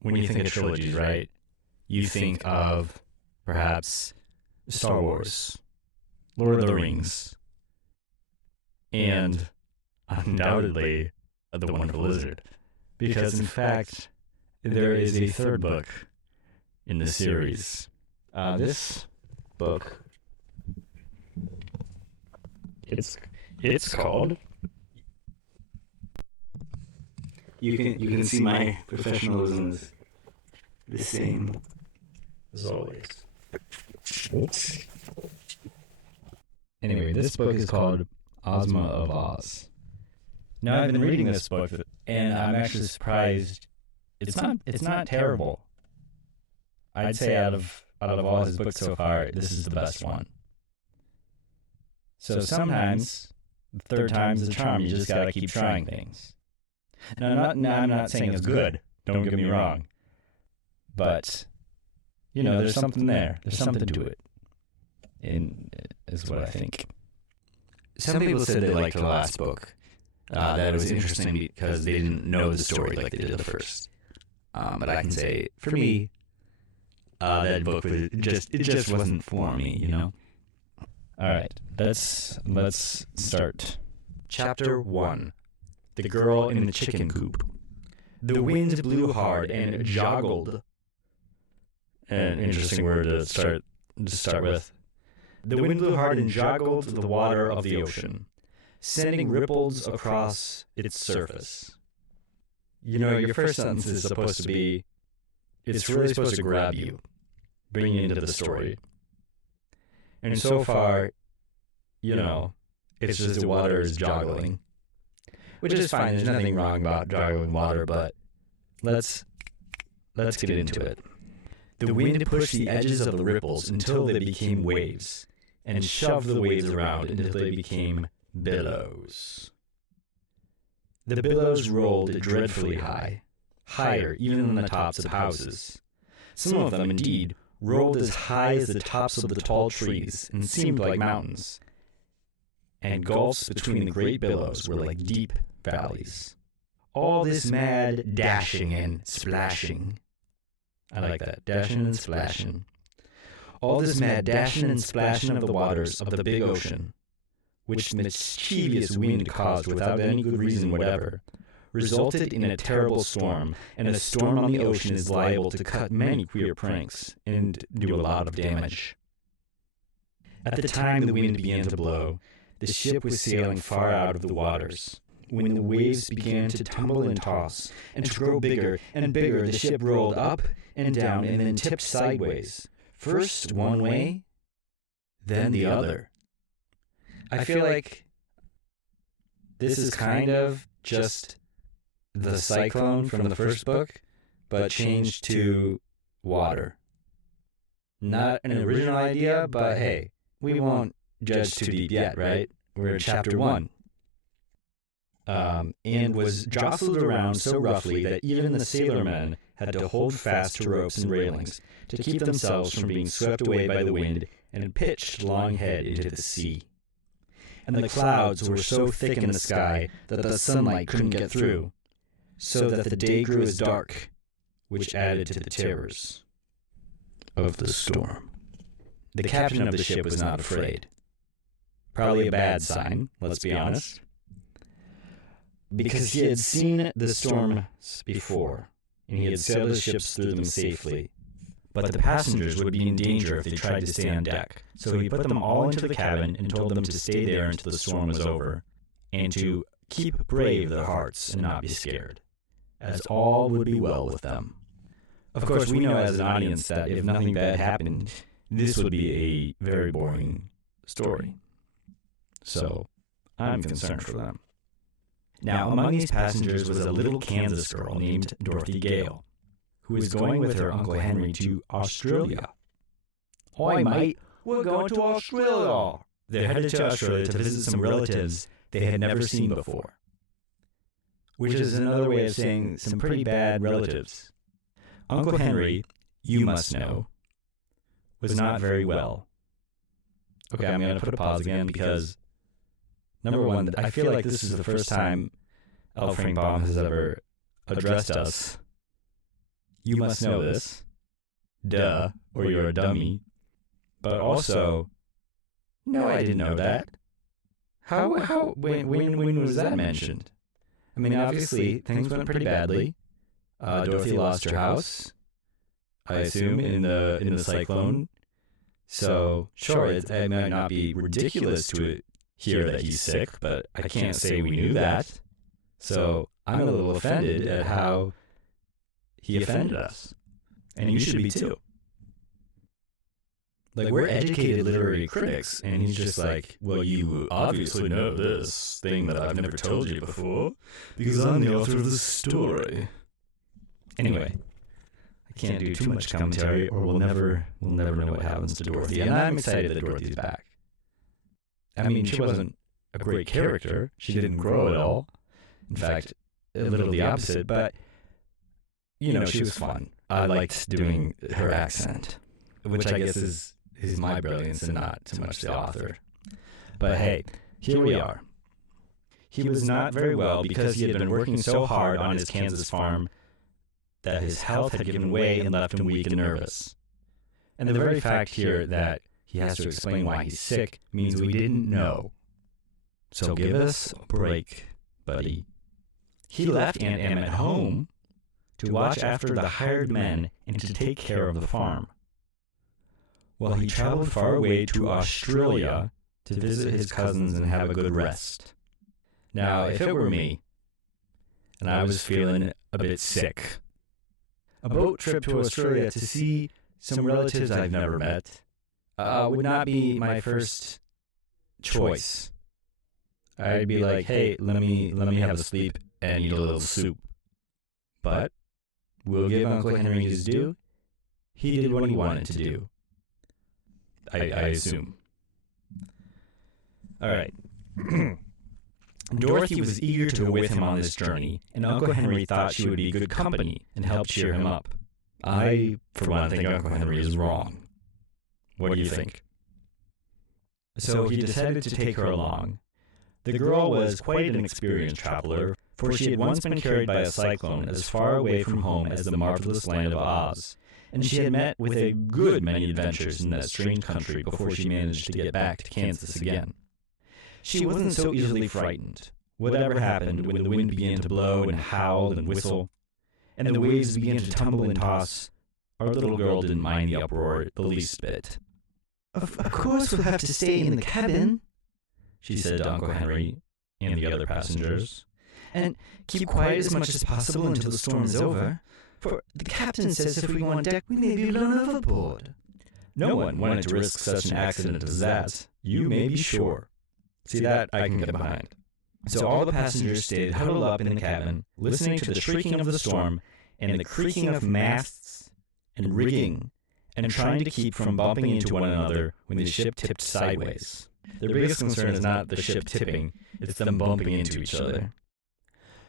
when you think of trilogies, right, you think of perhaps Star Wars, Lord of the Rings, and undoubtedly The Wonderful Lizard. Because, in fact, there is a third book in the series. This book, it's called... You can see my professionalism is the same as always. Oops. Anyway, this book is called Ozma of Oz. Now, I've been reading this book, and I'm actually surprised. It's not terrible. I'd say out of all his books so far, this is the best one. So sometimes, the third time's the charm. You just gotta keep trying things. Now, I'm not saying it's good. Don't get me wrong. But, there's something there. There's something to it. Is what I think. Some people said they liked the last book. That it was interesting because they didn't know the story like they did the first. But I can say, for me, that book was it just wasn't for me, All right, let's start. Chapter 1. The Girl in the Chicken Coop. The wind blew hard and joggled. An interesting word to start with. The wind blew hard and joggled the water of the ocean, sending ripples across its surface. Your first sentence is supposed to be, it's really supposed to grab you, bring you into the story. And so far, it's just the water is joggling. Which is fine, there's nothing wrong about joggling water, but let's get into it. The wind pushed the edges of the ripples until they became waves, and shoved the waves around until they became billows. The billows rolled dreadfully high, higher even than the tops of houses. Some of them, indeed, rolled as high as the tops of the tall trees and seemed like mountains, and gulfs between the great billows were like deep valleys. All this mad dashing and splashing. I like that, dashing and splashing. All this mad dashing and splashing of the waters of the big ocean, which the mischievous wind caused without any good reason whatever, resulted in a terrible storm, and a storm on the ocean is liable to cut many queer pranks and do a lot of damage. At the time the wind began to blow, the ship was sailing far out of the waters. When the waves began to tumble and toss, and to grow bigger and bigger, the ship rolled up and down and then tipped sideways, first one way, then the other. I feel like this is kind of just the cyclone from the first book, but changed to water. Not an original idea, but hey, we won't judge too deep yet, right? We're in chapter 1. And was jostled around so roughly that even the sailormen had to hold fast to ropes and railings to keep themselves from being swept away by the wind and pitched long head into the sea. And the clouds were so thick in the sky that the sunlight couldn't get through, so that the day grew as dark, which added to the terrors of the storm. The captain of the ship was not afraid. Probably a bad sign, let's be honest, because he had seen the storms before, and he had sailed his ships through them safely. But the passengers would be in danger if they tried to stay on deck, so he put them all into the cabin and told them to stay there until the storm was over, and to keep brave their hearts and not be scared, as all would be well with them. Of course, we know as an audience that if nothing bad happened, this would be a very boring story. So, I'm concerned for them. Now, among these passengers was a little Kansas girl named Dorothy Gale, who was going with her Uncle Henry to Australia. "Oi, mate, we're going to Australia!" They headed to Australia to visit some relatives they had never seen before, which is another way of saying some pretty bad relatives. Uncle Henry, you must know, was not very well. Okay, I'm going to put a pause again because, number one, I feel like this is the first time L. Frank Baum has ever addressed us You must know this. Duh, or you're a dummy. But also, no, I didn't know that. When was that mentioned? I mean, obviously, things went pretty badly. Dorothy lost her house, I assume, in the cyclone. So, sure, it might not be ridiculous to hear that he's sick, but I can't say we knew that. So, I'm a little offended at how he offended us. And you should be too. Like, we're educated literary critics, and he's just like, well, you obviously know this thing that I've never told you before, because I'm the author of the story. Anyway, I can't do too much commentary, or we'll never know what happens to Dorothy, and I'm excited that Dorothy's back. I mean, she wasn't a great character. She didn't grow at all. In fact, a little the opposite, but, you know, she was fun. I liked doing her accent, which I guess is my brilliance and not so much the author. But hey, here we are. He was not very well because he had been working so hard on his Kansas farm that his health had given way and left him weak and nervous. And the very fact here that he has to explain why he's sick means we didn't know. So give us a break, buddy. He left Aunt Em at home to watch after the hired men and to take care of the farm. Well, he traveled far away to Australia to visit his cousins and have a good rest. Now, if it were me, and I was feeling a bit sick, a boat trip to Australia to see some relatives I've never met would not be my first choice. I'd be like, hey, let me have a sleep and eat a little soup. But we'll give Uncle Henry his due. He did what he wanted to do. I assume. All right. Dorothy was eager to go with him on this journey, and Uncle Henry thought she would be good company and help cheer him up. I, for one, think Uncle Henry is wrong. What do you think? So he decided to take her along. The girl was quite an experienced traveler, for she had once been carried by a cyclone as far away from home as the marvelous land of Oz, and she had met with a good many adventures in that strange country before she managed to get back to Kansas again. She wasn't so easily frightened. Whatever happened, when the wind began to blow and howl and whistle, and the waves began to tumble and toss, our little girl didn't mind the uproar the least bit. Of course we'll have to stay in the cabin," she said to Uncle Henry and the other passengers, "and keep quiet as much as possible until the storm is over. For the captain says if we go on deck, we may be blown overboard." No one wanted to risk such an accident as that, you may be sure. See, that I can get behind. So all the passengers stayed huddled up in the cabin, listening to the shrieking of the storm and the creaking of masts and rigging, and trying to keep from bumping into one another when the ship tipped sideways. Their biggest concern is not the ship tipping, it's them bumping into each other.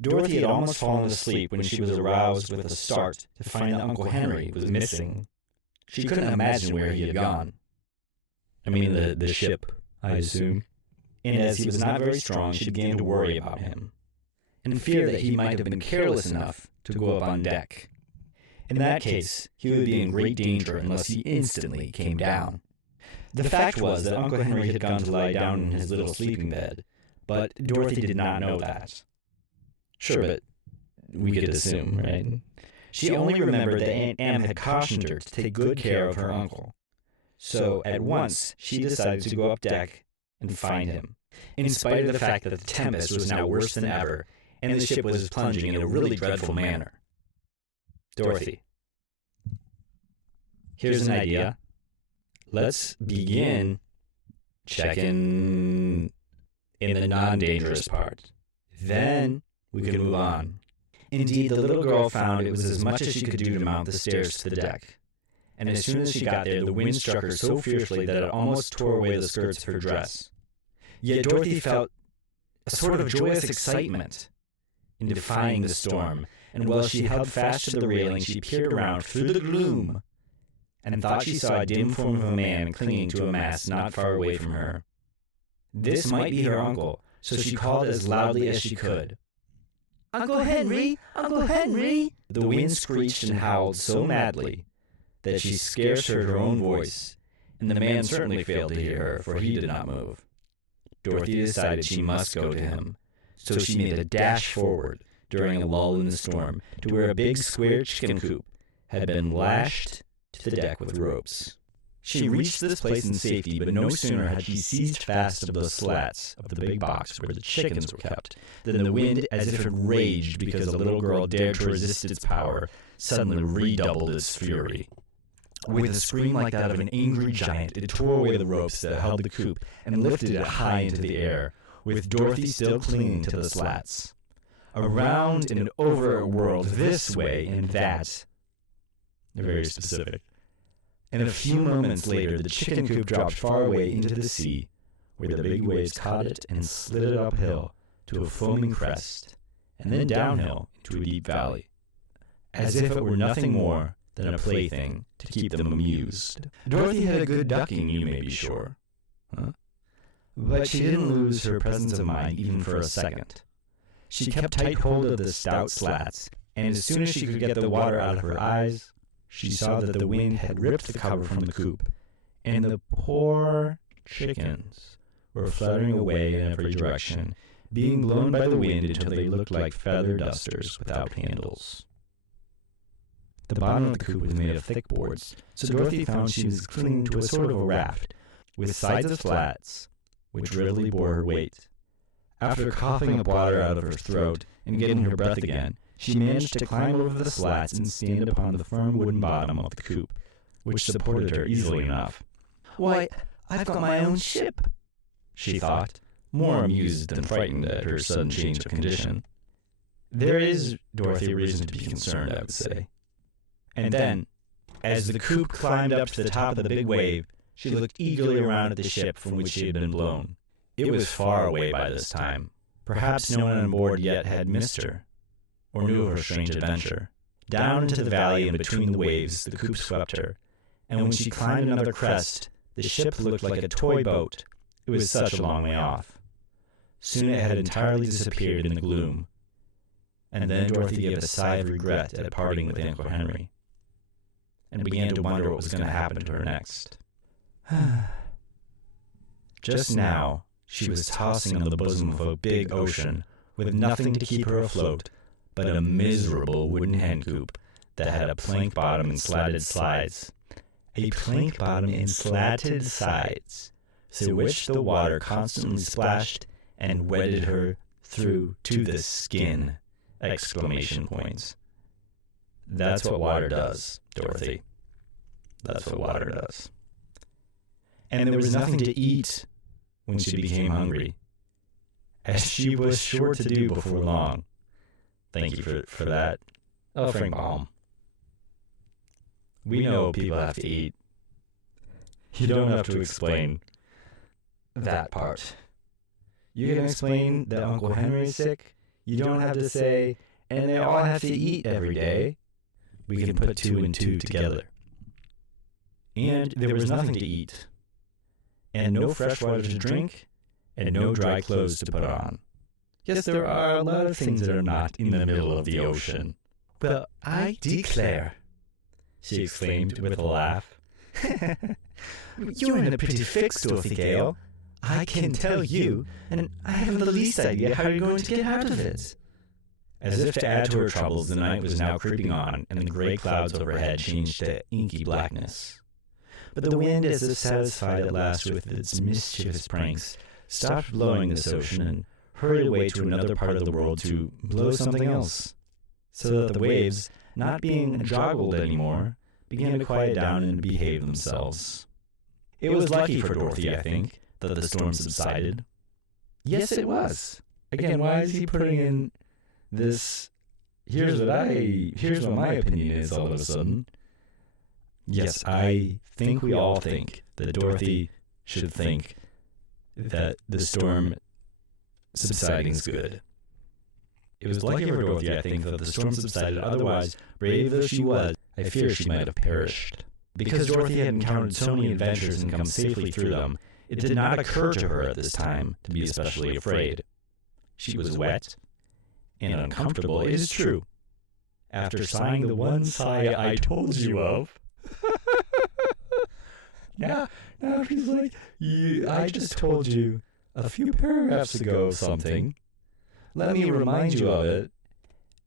Dorothy had almost fallen asleep when she was aroused with a start to find that Uncle Henry was missing. She couldn't imagine where he had gone. I mean, the ship, I assume. And as he was not very strong, she began to worry about him, and fear that he might have been careless enough to go up on deck. In that case, he would be in great danger unless he instantly came down. The fact was that Uncle Henry had gone to lie down in his little sleeping bed, but Dorothy did not know that. Sure, but we could assume, right? She only remembered that Aunt Em had cautioned her to take good care of her uncle. So, at once, she decided to go up deck and find him, in spite of the fact that the tempest was now worse than ever, and the ship was plunging in a really dreadful manner. Dorothy, here's an idea. Let's begin checking in the non-dangerous part. Then we can move on. Indeed, the little girl found it was as much as she could do to mount the stairs to the deck. And as soon as she got there, the wind struck her so fiercely that it almost tore away the skirts of her dress. Yet Dorothy felt a sort of joyous excitement in defying the storm, and while she held fast to the railing, she peered around through the gloom and thought she saw a dim form of a man clinging to a mast not far away from her. This might be her uncle, so she called as loudly as she could. Uncle Henry! Uncle Henry!" The wind screeched and howled so madly that she scarce heard her own voice, and the man certainly failed to hear her, for he did not move. Dorothy decided she must go to him, so she made a dash forward during a lull in the storm to where a big square chicken coop had been lashed to the deck with ropes. She reached this place in safety, but no sooner had she seized fast of the slats of the big box where the chickens were kept than the wind, as if it raged because a little girl dared to resist its power, suddenly redoubled its fury. With a scream like that of an angry giant, it tore away the ropes that held the coop and lifted it high into the air, with Dorothy still clinging to the slats. Around and over it whirled this way and that. They're very specific. And a few moments later, the chicken coop dropped far away into the sea, where the big waves caught it and slid it uphill to a foaming crest, and then downhill into a deep valley, as if it were nothing more than a plaything to keep them amused. Dorothy had a good ducking, you may be sure. But she didn't lose her presence of mind even for a second. She kept tight hold of the stout slats, and as soon as she could get the water out of her eyes, she saw that the wind had ripped the cover from the coop, and the poor chickens were fluttering away in every direction, being blown by the wind until they looked like feather dusters without handles. The bottom of the coop was made of thick boards, so Dorothy found she was clinging to a sort of a raft, with sides of slats, which readily bore her weight. After coughing up water out of her throat and getting her breath again, she managed to climb over the slats and stand upon the firm wooden bottom of the coop, which supported her easily enough. "Why, I've got my own ship," she thought, more amused than frightened at her sudden change of condition. There is, Dorothy, reason to be concerned, I would say. And then, as the coop climbed up to the top of the big wave, she looked eagerly around at the ship from which she had been blown. It was far away by this time. Perhaps no one on board yet had missed her, or knew of her strange adventure. Down into the valley and between the waves, the coop swept her, and when she climbed another crest, the ship looked like a toy boat. It was such a long way off. Soon it had entirely disappeared in the gloom, and then Dorothy gave a sigh of regret at parting with Uncle Henry, and began to wonder what was going to happen to her next. Just now, she was tossing on the bosom of a big ocean, with nothing to keep her afloat but a miserable wooden hen coop that had a plank bottom and slatted sides. A plank bottom and slatted sides, through which the water constantly splashed and wetted her through to the skin! Exclamation points. That's what water does, Dorothy. That's what water does. And there was nothing to eat when she became hungry, as she was sure to do before long. Thank you for that. Oh, Frank Baum. We know people have to eat. You don't have to explain that part. You can explain that Uncle Henry is sick. You don't have to say, and they all have to eat every day. We can put two and two together. And there was nothing to eat, and no fresh water to drink, and no dry clothes to put on. Yes, there are a lot of things that are not in the middle of the ocean. Well, I declare, she exclaimed with a laugh. You're in a pretty fix, Dorothy Gale. I can tell you, and I haven't the least idea how you're going to get out of it. As if to add to her troubles, the night was now creeping on, and the gray clouds overhead changed to inky blackness. But the wind, as if satisfied at last with its mischievous pranks, stopped blowing this ocean and hurried away to another part of the world to blow something else, so that the waves, not being joggled anymore, began to quiet down and behave themselves. It was lucky for Dorothy, I think, that the storm subsided. Yes, it was. Again, why is he putting in this, here's what my opinion is all of a sudden? Yes, I think we all think that Dorothy should think that the storm subsiding is good. It was lucky for Dorothy, I think, that the storm subsided. Otherwise, brave though she was, I fear she might have perished. Because Dorothy had encountered so many adventures and come safely through them, it did not occur to her at this time to be especially afraid. She was wet, and uncomfortable, it is true. After sighing the one sigh I told you of. now she's like, I just told you a few paragraphs ago something. Let me remind you of it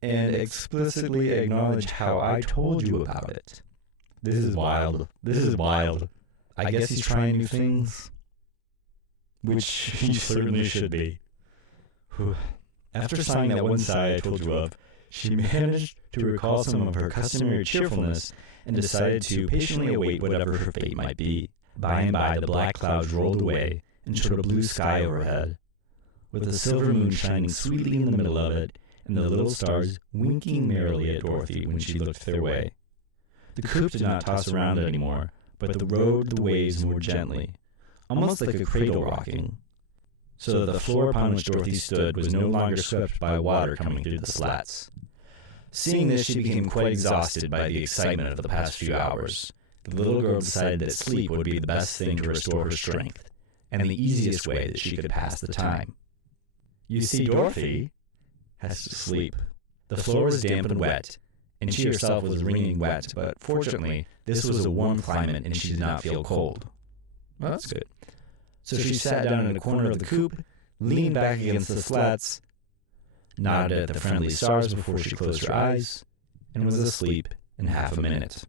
and explicitly acknowledge how I told you about it. This is wild. I guess he's trying new things. Which he certainly should be. After sighing that one sigh I told you of, she managed to recall some of her customary cheerfulness and decided to patiently await whatever her fate might be. By and by, the black clouds rolled away and showed a blue sky overhead, with the silver moon shining sweetly in the middle of it, and the little stars winking merrily at Dorothy when she looked their way. The coupe did not toss around anymore, but rode the waves more gently, almost like a cradle rocking, so that the floor upon which Dorothy stood was no longer swept by water coming through the slats. Seeing this, she became quite exhausted by the excitement of the past few hours. The little girl decided that sleep would be the best thing to restore her strength, and the easiest way that she could pass the time. You see, Dorothy has to sleep. The floor was damp and wet, and she herself was wringing wet, but fortunately, this was a warm climate and she did not feel cold. Well, that's good. So she sat down in a corner of the coupe, leaned back against the slats, nodded at the friendly stars before she closed her eyes, and was asleep in half a minute.